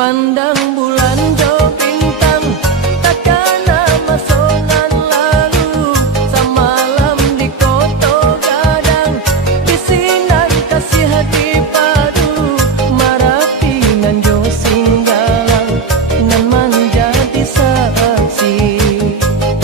Dipandang bulan jauh bintang, takkan masonan lalu. Semalam di koto gadang, bisinan kasih hati padu. Marapi nan jo singgalang, nan menjadi saksi.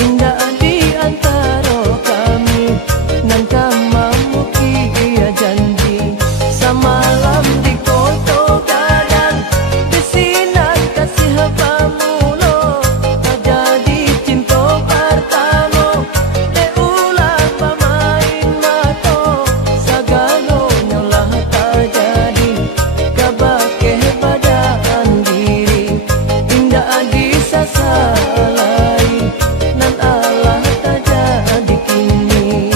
Indah di antara kami, nan kamamu kia janji. Semalam di koto gadang, bisinan kasih pamulo. Jadi cinta pertama, ulang pemain mato. Sagalonya lah terjadi, kabake badan diri. Indah disasalai, nan Allah terjadi kini.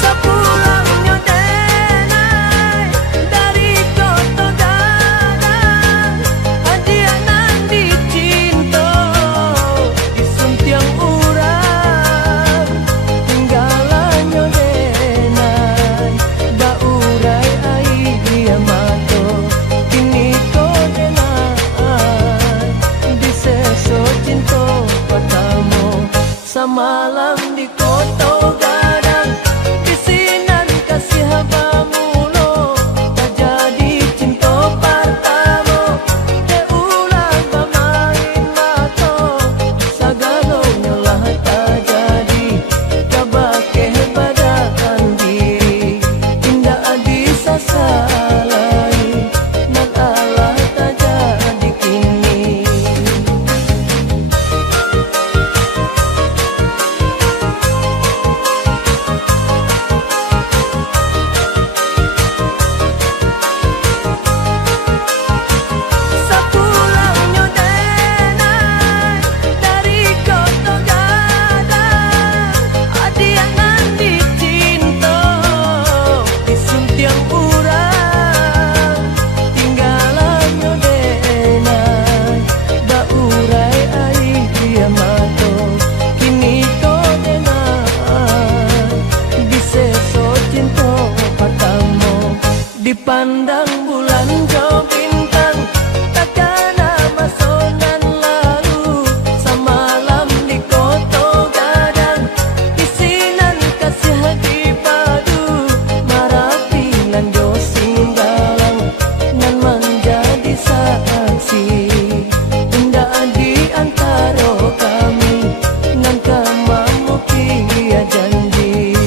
Sepulangnya denai dari koto gadang, adianan dicinta disuntiang urang. Tinggalannya denai baurai ai dia mato. Kini ko denai diseso cinta pertama. Semalam di koto gadang, bisinan kasih pamulo. Terjadi cinta pertama, ulang pemain mato. Sagalonya lah terjadi, kabake badan diri. Indah disasalai, nan Allah terjadi kini. Sepulangnya denai dari koto gadang, adianan dicinta disuntiang urang. Tinggalannya denai baurai ai dia mato. Kini ko denai diseso cinta pertama. Dipandang bulan jauh bintang, takkan masonan lalu. Semalam di koto gadang, bisinan kasih hati padu. Marapi nan jo singgalang, nan menjadi saksi. Indah di antara kami, nan kamamu kia janji.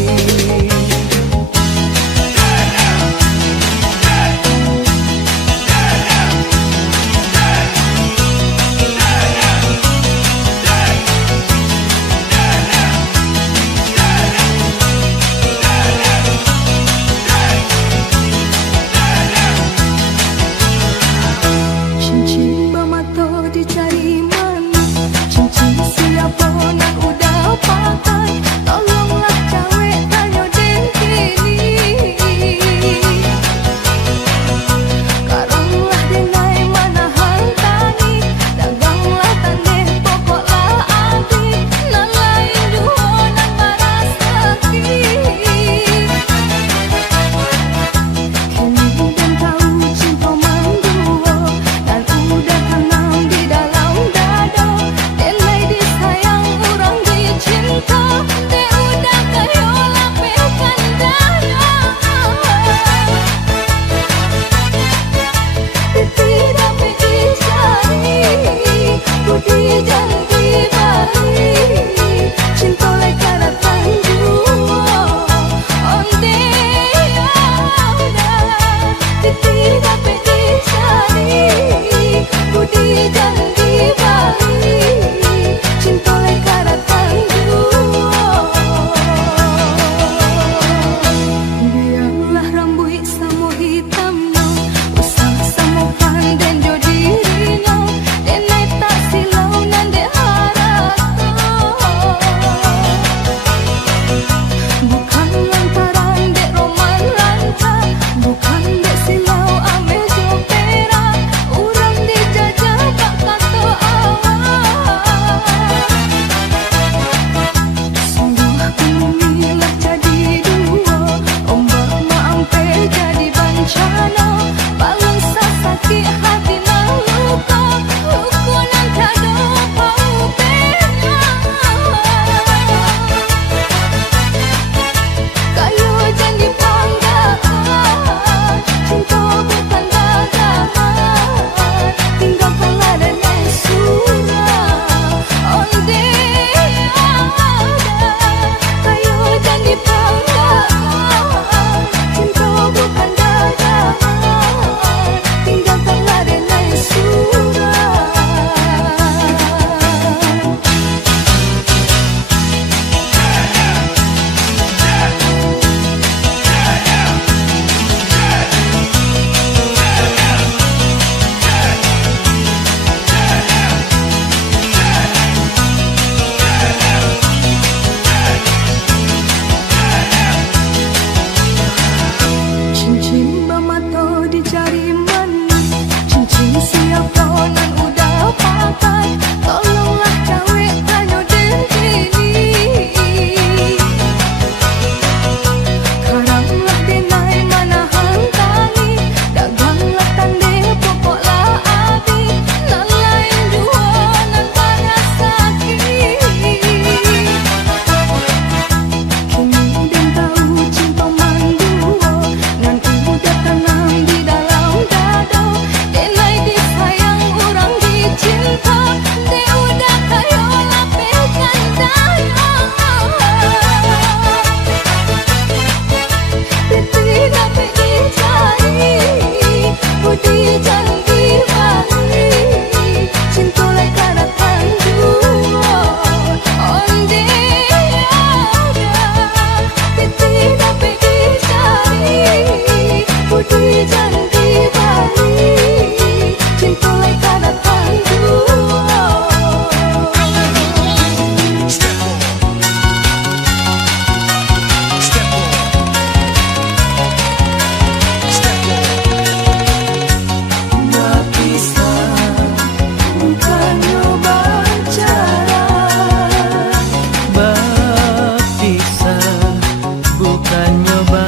nyoba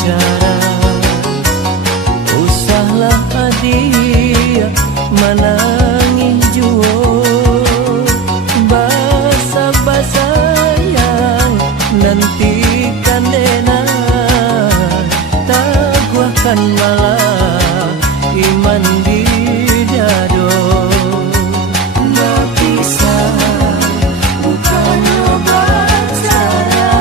cara. Usahlah adia manangin juo, basa-basa yang nantikan dena, taguahkan malah iman di dado. Berpisah bukan nyoba cara.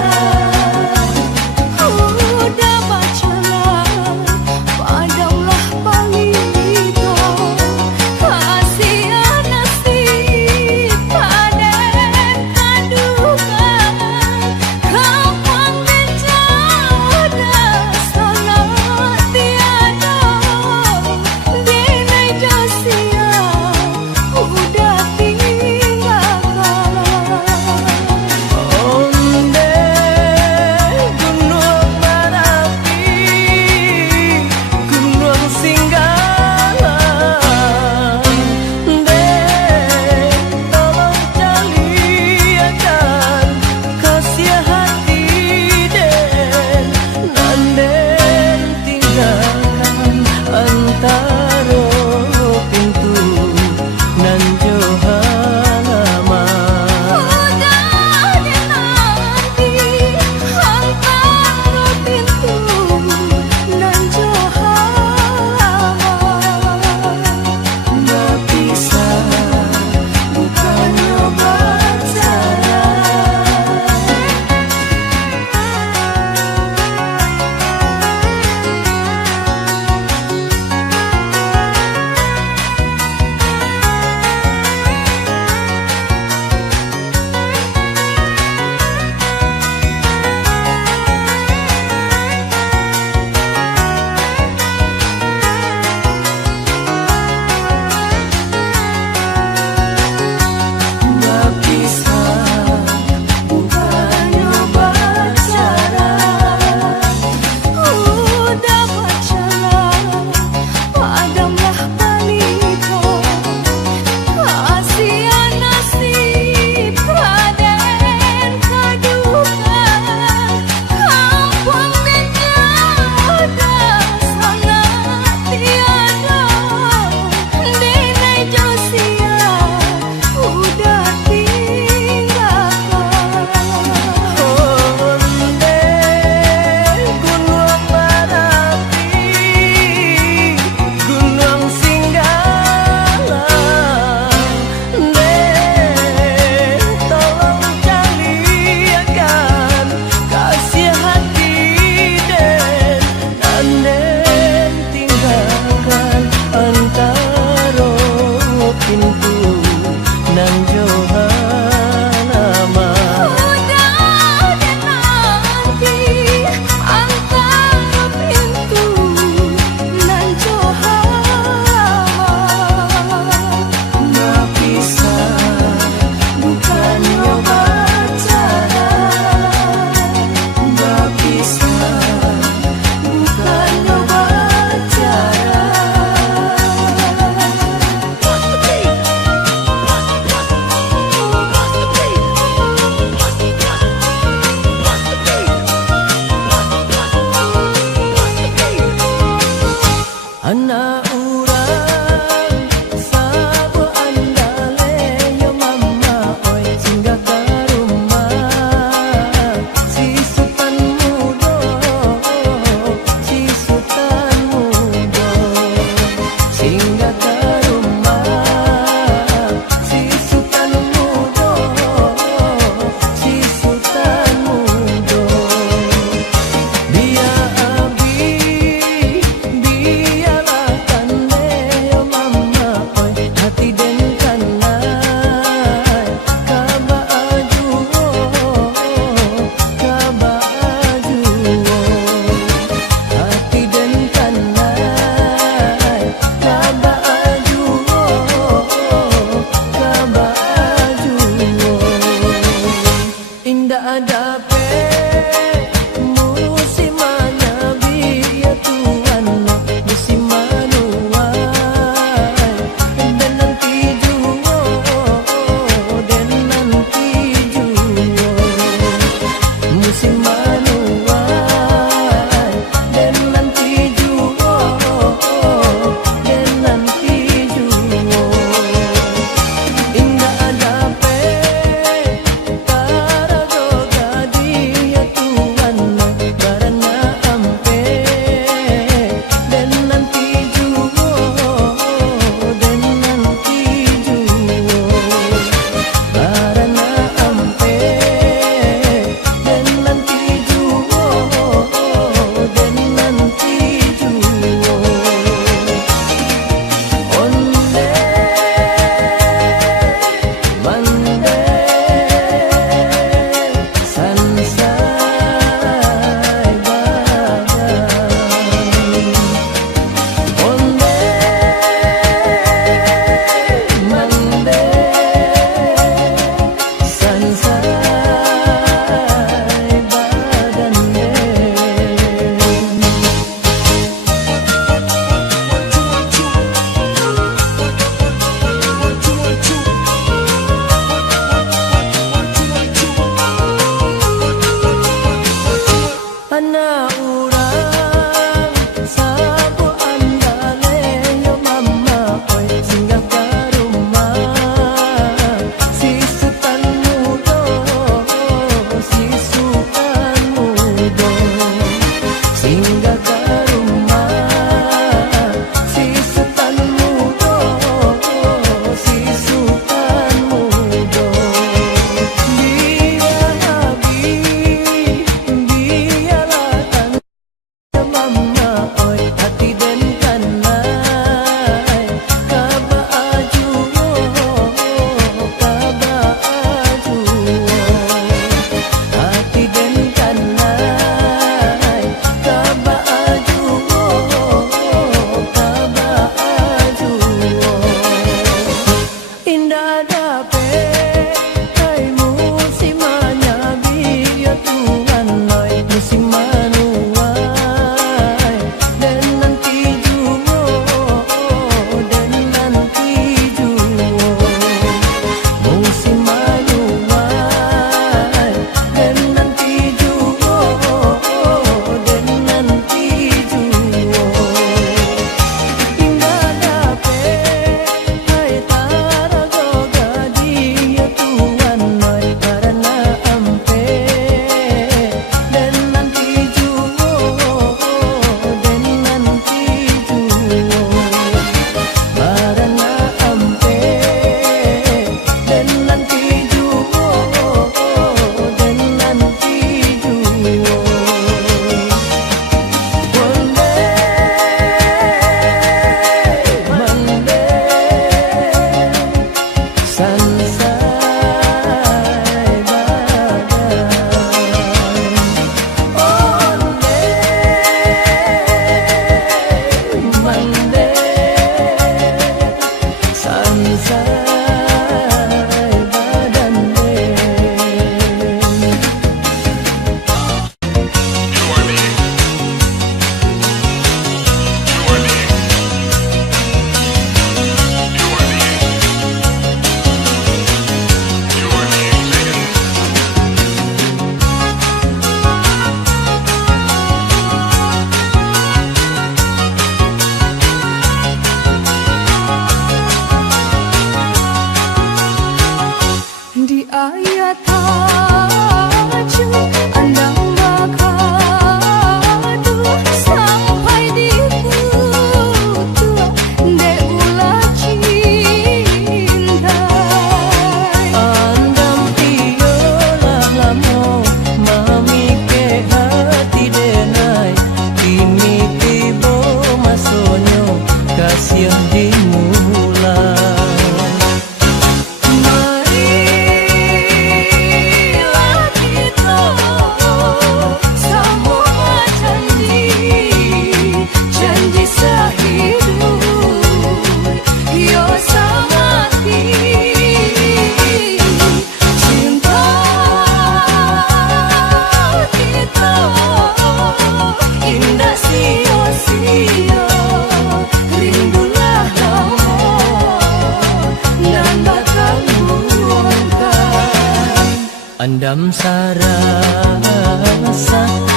sarasa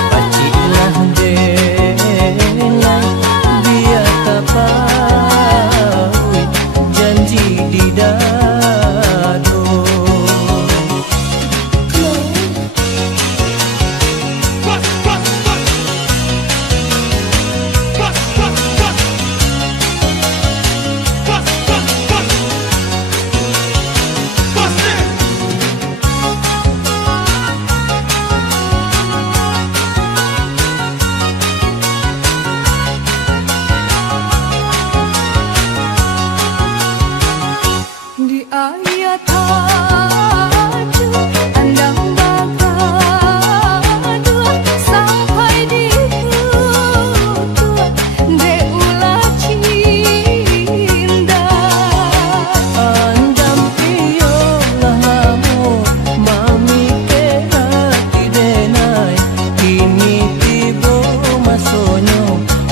pacilah denai dia tapaui janji di dado.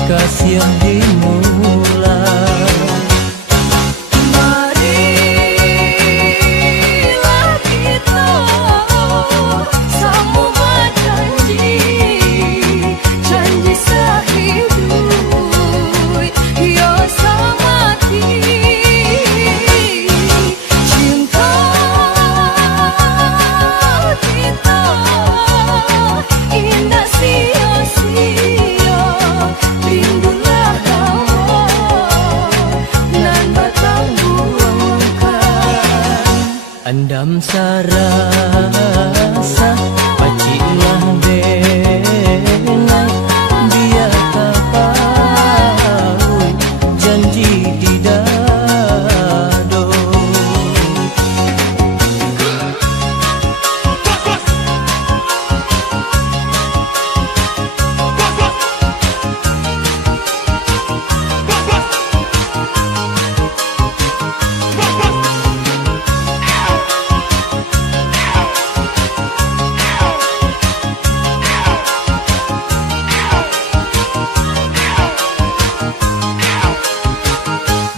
Kasih yang dimulai. Marilah kita sama janji, janji sehidup yo samati. Cinta kita indah sia-sia. Lindungilah nan batang buangkan. Andam sarasa pacilah denai dia tapaui janji di dado.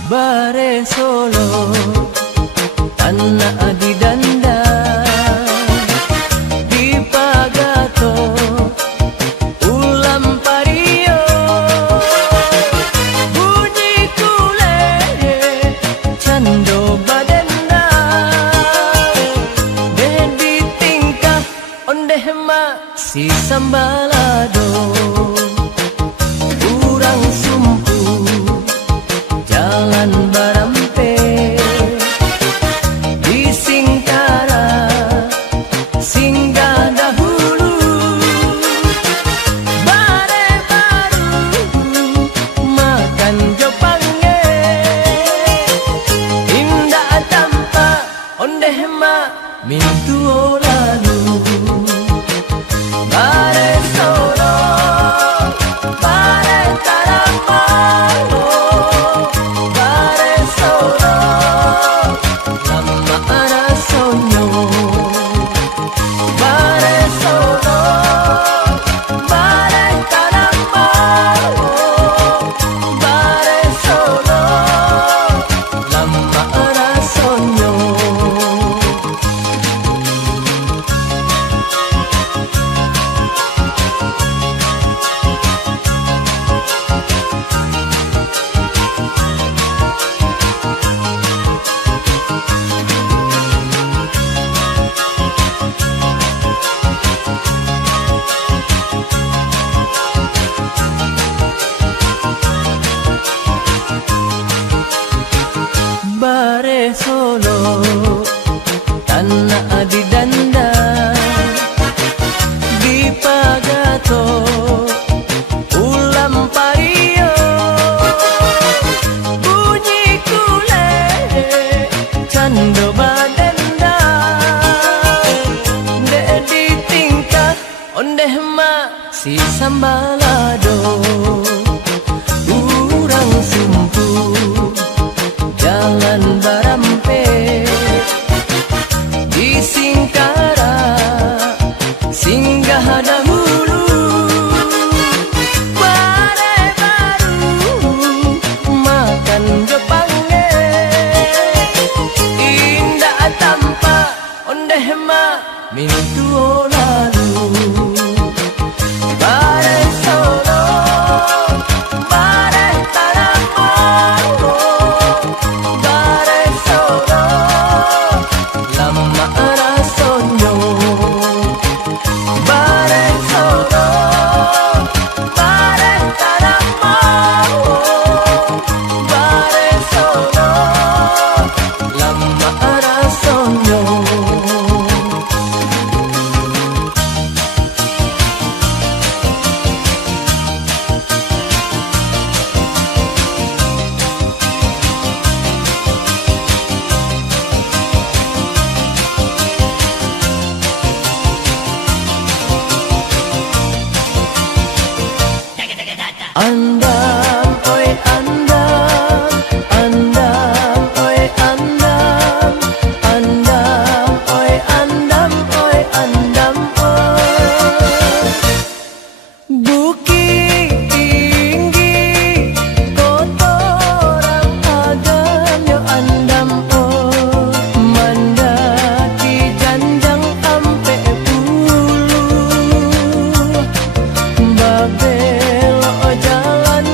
Bare Solo tanah adidanda di Pagato ulam pario bunyi kule cando badenda dedi tingkah ondeh ma si sambalado urang sumpu jalan barampe di Singkara singgah dahulu bare baru makan jopange indah tanpa ondeh ma mintu lalu bare Solo bare Taramalo Bare Solo tanah adidanda di Pagato ulam pario bunyi kule cando badenda dedi tingkah ondeh ma si sambalado urang sumpu jalan barampe di Singkara singgah dahulu bare baru makan jopange indah tanpa ondeh ma mintu Andam, oi andam, andam, oi andam, andam, oi andam, oi andam, oi. Bukit tinggi, kotoran agamnya andam, oi. Mendaki janjang ampe bulu, babelo jalan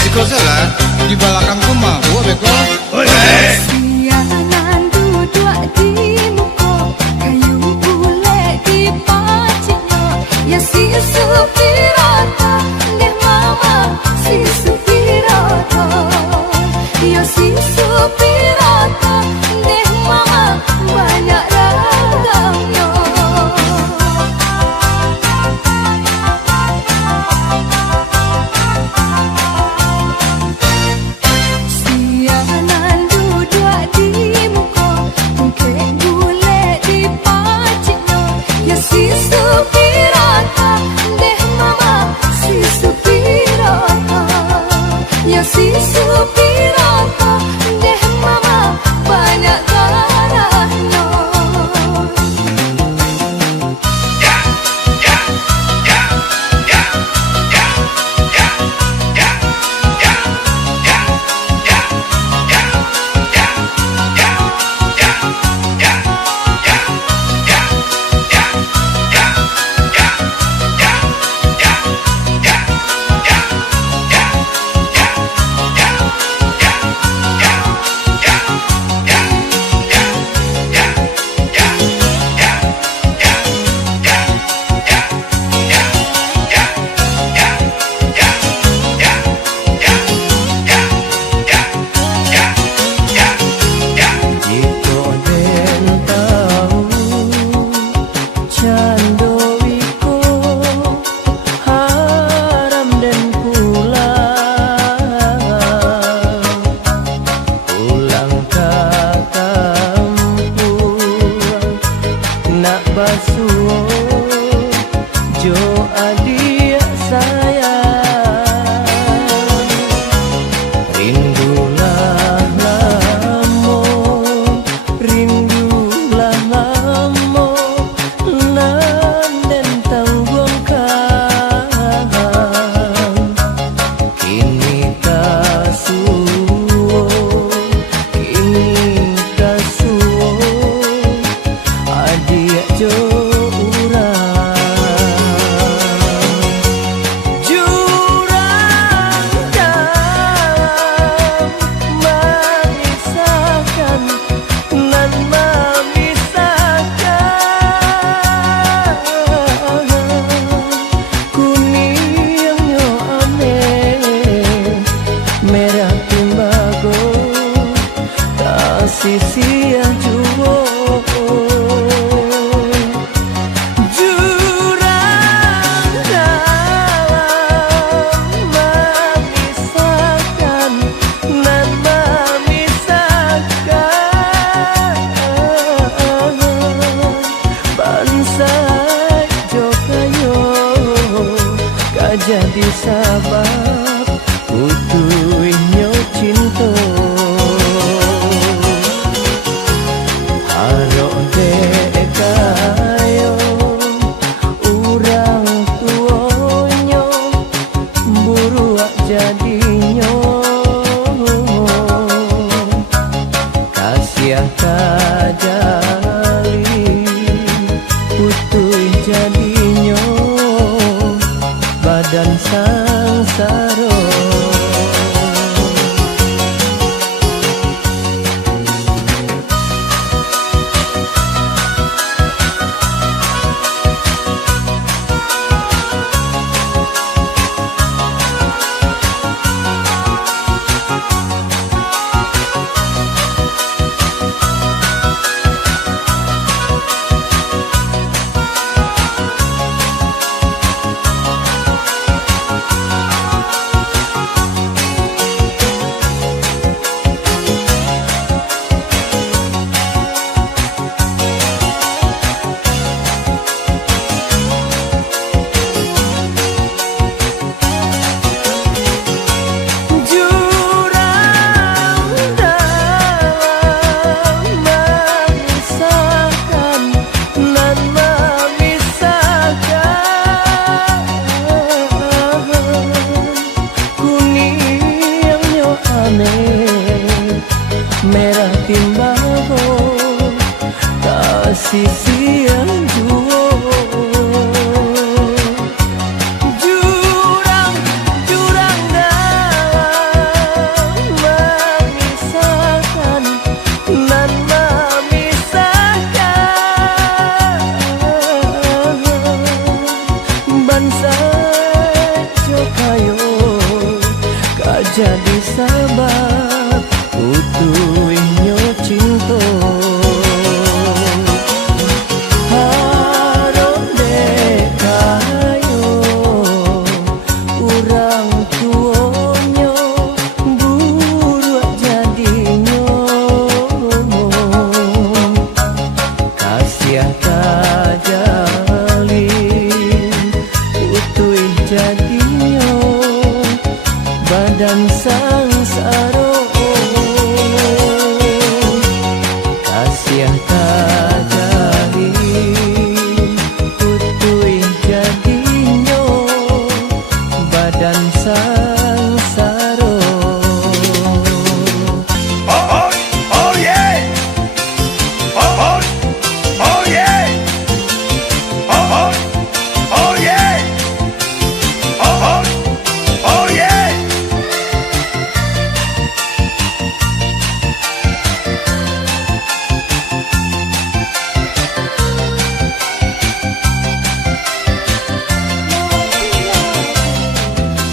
Siko salah di belakang rumah gua beko. Siangan duduk di muka, kayu bule di pacinya. Ya si supirata, deh mama si supirata. Ya si supirata, deh mama banyak ragamnya. Siangan duduk di muka, mungkin bule di pacinya. Ya si supirata, deh mama si supirata. Ya si supirata, deh mama banyak garahnya. Jiko den tahu cando iko haram den pulang ke kampung nak basuh jo adik saya rindulah lamo rindulah lamo nan den tanggungkan kini kasuo adik jo jurang dalam memisahkan nan memisahkan kuning nyo ame merah timbago tak sisia juwo jurang dalam memisahkan nan memisahkan bangsa jokayo kajadi sabab utuinyo cinta harok dekayo urang tuonyo buruak jadinyo kasiah kajali putui jadinyo badan sangsaro. merah timbago sisi yang jurang dalam jadi sahabat utuhnya cinta. Harap dekayo urang tuonyo buruk jadinya. Kasih kajalin utuh jadinya badan sangsara. Kasih kajalin utuh jadinya badan sangsara. Oh yeah. Oh yeah. Oh yeah. Oh yeah.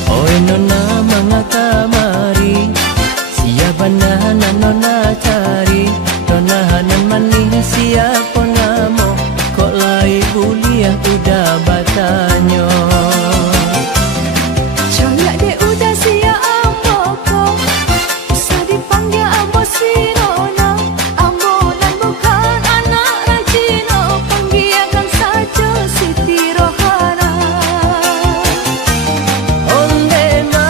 Oi nona mga kamari, siapa nahanan nona cari, nona hanan maning siapa namo, kok lai kuliah udah batanyo. Colak dek udah siap amboko, bisa dipanggil ambo sinona. Ambo dan bukan anak rajino, panggilkan saja Siti Rohana. Onde ma,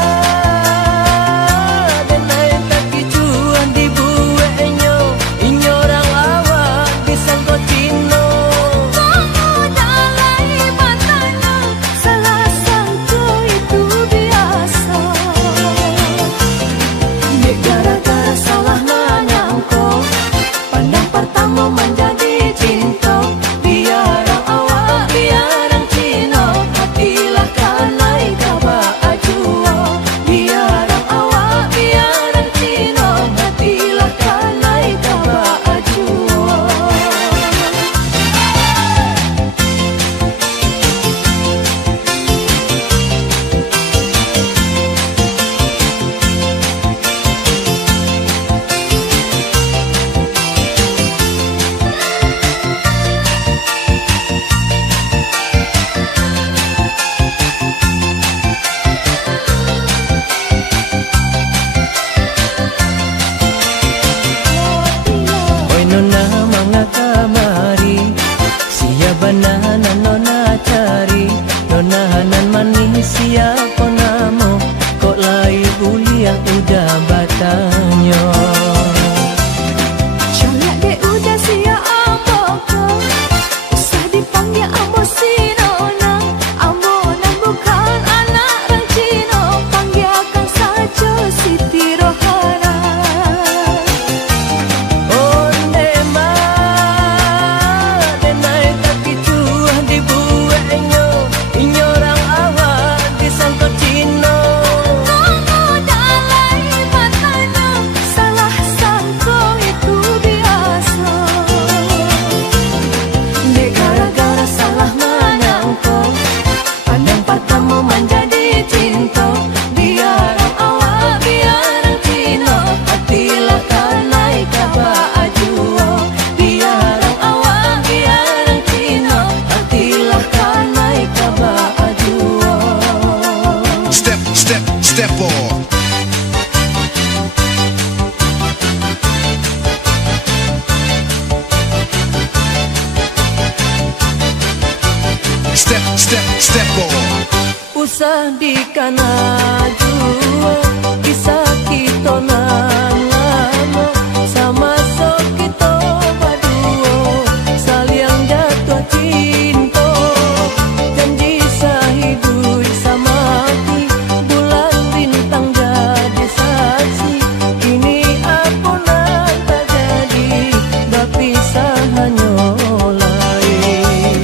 denai tak kicuan di buenyo, inyorang awak disangkut cino. Kamu dalai matanya, salah sangka itu biasa. Dek gara-gara salah menyangka, pandang pertama menjadi cinta. Biarang awak, biarang cino, hatilah kanai kaba ajua. Biarang awak, biarang cino, hatilah kanai kaba ajua. Oi nona mga kamari, siapa nahanan nona cari, nona hanan maning siapa namo, kok lai kuliah udah batanyo. Colak dek udah siap amboko, usah dipanggil ambo sinona. Ambo nan bukan anak rajino, panggilkan saja Siti Rohana. Onde ma, denai tak kicuan di buenyo, inyorang awak disangkut cino. Kamu dalai matanya, salah sangka itu biasa. Dek gara-gara salah menyangka, pandang pertama menjadi cinta. Biarang awak, biarang cino, hatilah kanai kaba ajua. Biarang awak, biarang cino, hatilah kanai kaba ajua. Step on. Step on. Usah dikana jua, kisah kita nan lama, sama sok kita berdua, saling jatuh cinta, janji sahidui sama mati, bulan bintang jadi saksi, kini apa nak tak jadi, berpisah hanya lain.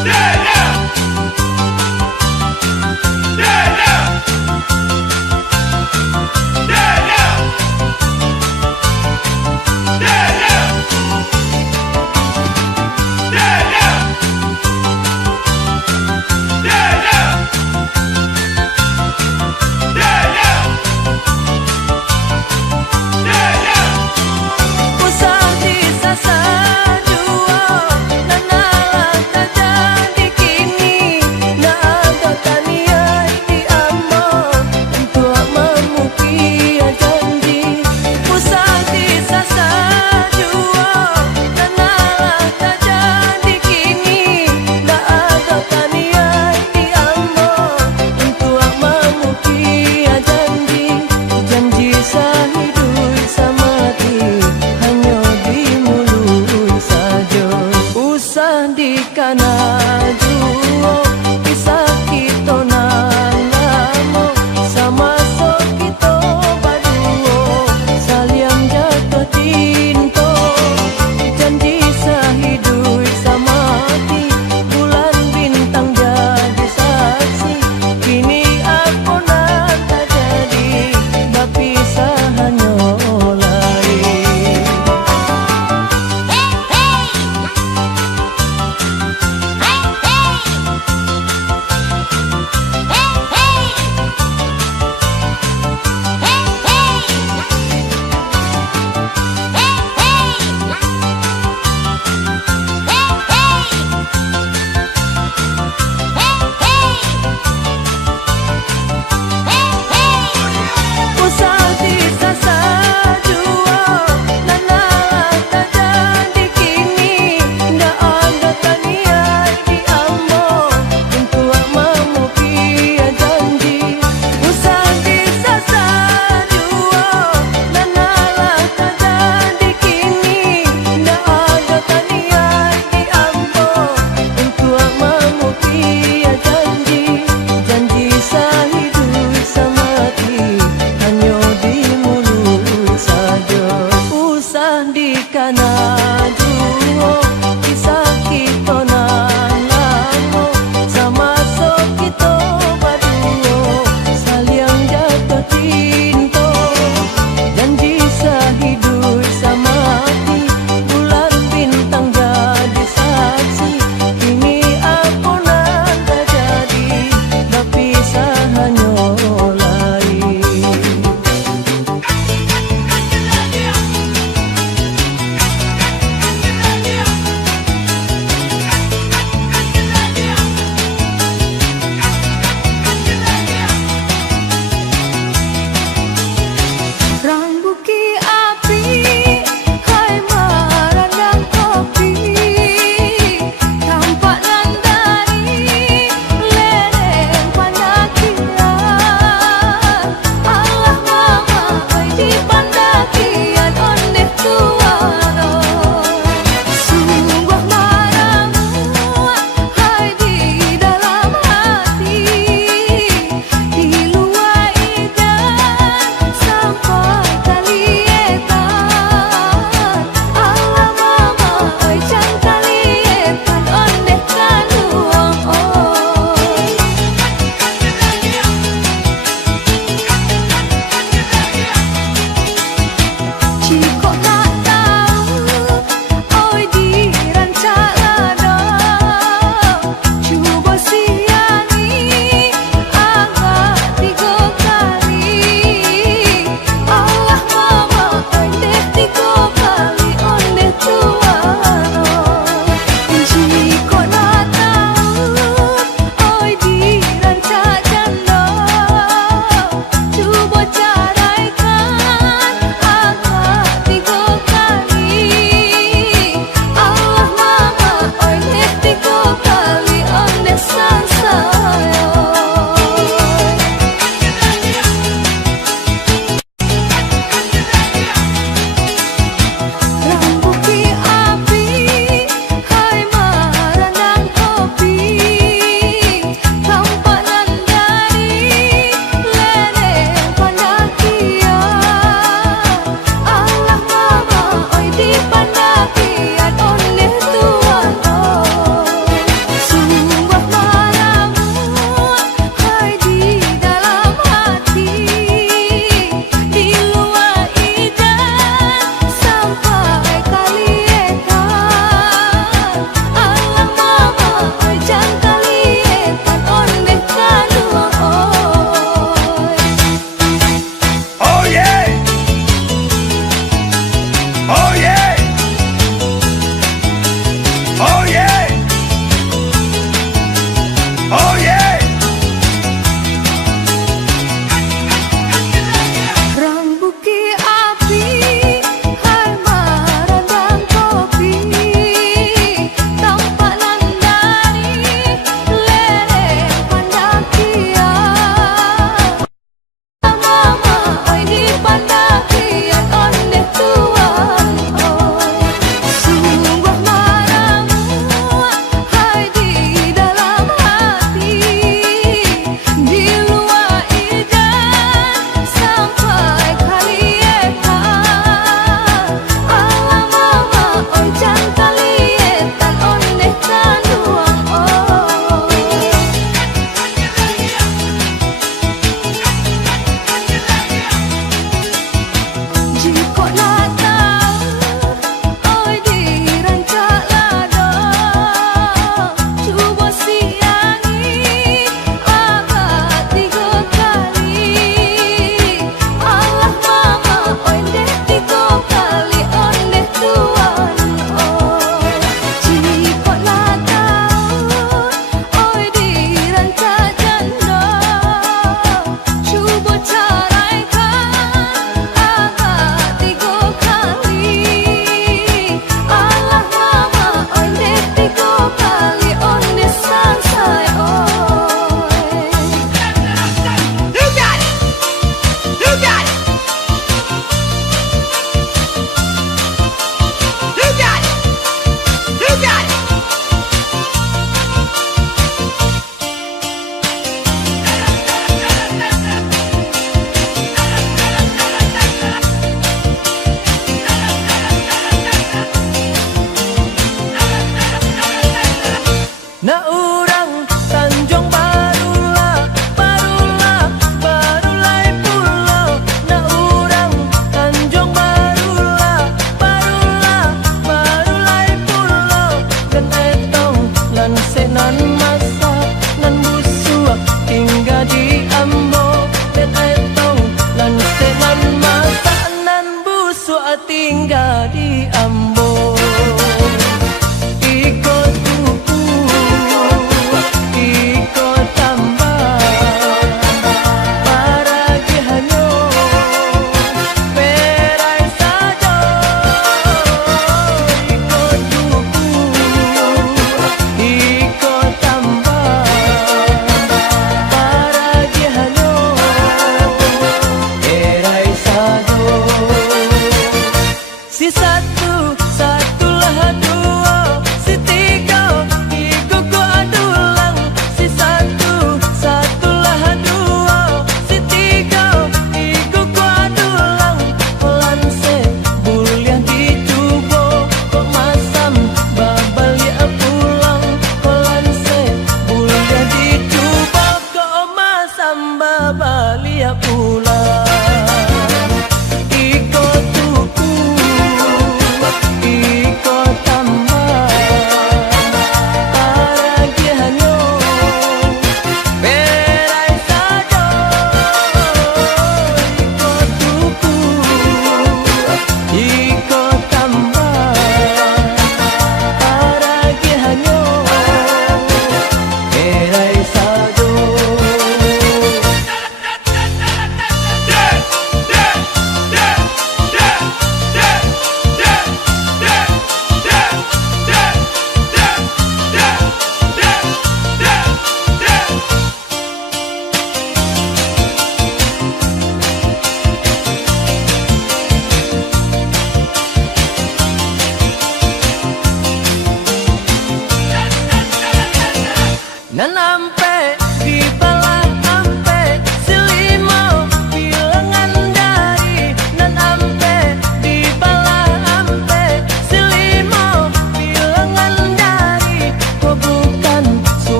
Yeah.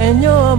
enyo